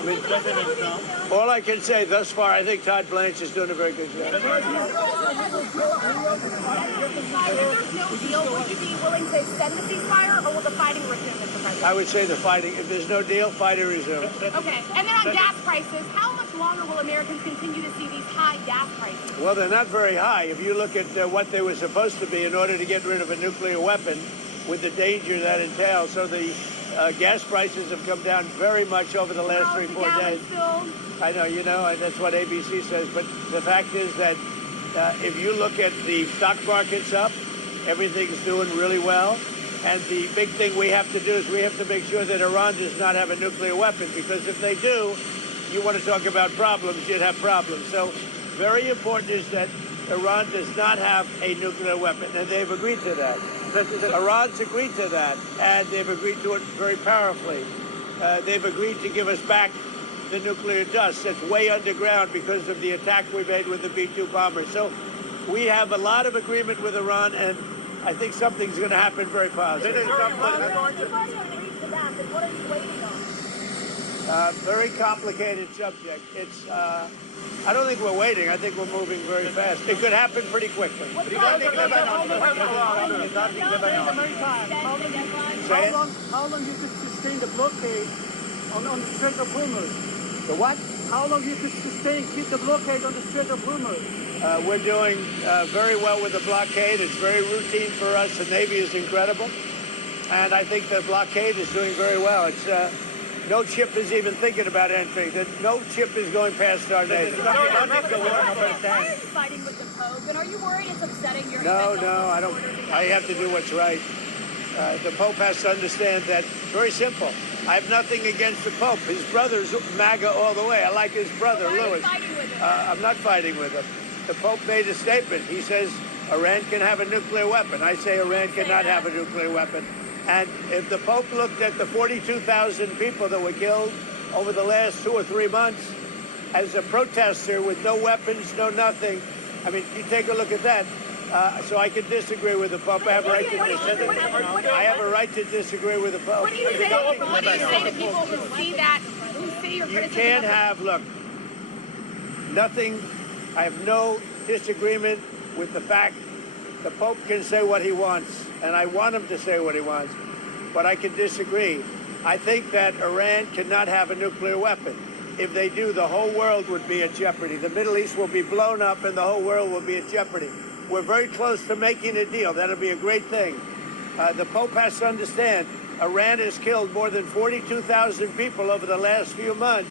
I mean, all I can say thus far, I think Todd Blanche is doing a very good job. If there's no deal, would you be willing to extend the ceasefire, or will the fighting resume, Mr. President? I would say the fighting, if there's no deal, fighting resumes. Okay. And then on gas prices, how much longer will Americans continue to see these high gas prices? Well, they're not very high. If you look at what they were supposed to be in order to get rid of a nuclear weapon with the danger that entails. So the gas prices have come down very much over the last 3-4 days. I know, that's what ABC says. But the fact is that if you look at the stock market's up, everything's doing really well. And the big thing we have to do is we have to make sure that Iran does not have a nuclear weapon, because if they do, you want to talk about problems, you'd have problems. So very important is that Iran does not have a nuclear weapon, and they've agreed to that. Iran's agreed to that, and they've agreed to it very powerfully. They've agreed to give us back the nuclear dust that's way underground because of the attack we made with the B-2 bombers. So we have a lot of agreement with Iran, and I think something's going to happen very positive. Very complicated subject. It's, I don't think we're waiting. I think we're moving very fast. It could happen pretty quickly. How long you could sustain the blockade on the Strait of Hormuz? The what? How long you could keep the blockade on the Strait of Hormuz? We're doing very well with the blockade. It's very routine for us. The Navy is incredible. And I think the blockade is doing very well. It's no ship is even thinking about entering. No ship is going past our Navy. Why are you fighting with the Pope? And are you worried it's upsetting your No, I don't. I have to do what's right. The Pope has to understand that. Very simple. I have nothing against the Pope. His brother's MAGA all the way. I like his brother, Louis. I'm not fighting with him. The Pope made a statement. He says Iran can have a nuclear weapon. I say Iran cannot have a nuclear weapon. And if the Pope looked at the 42,000 people that were killed over the last 2 or 3 months as a protester with no weapons, no nothing, I mean, you take a look at that. So I can disagree with the Pope. I have a right to disagree. I have a right to disagree with the Pope. What do you say to people who see that, who see your criticism? You can't have, look, nothing, I have no disagreement with the fact the Pope can say what he wants, and I want him to say what he wants, but I can disagree. I think that Iran cannot have a nuclear weapon. If they do, the whole world would be at jeopardy. The Middle East will be blown up, and the whole world will be at jeopardy. We're very close to making a deal. That'll be a great thing. The Pope has to understand, Iran has killed more than 42,000 people over the last few months.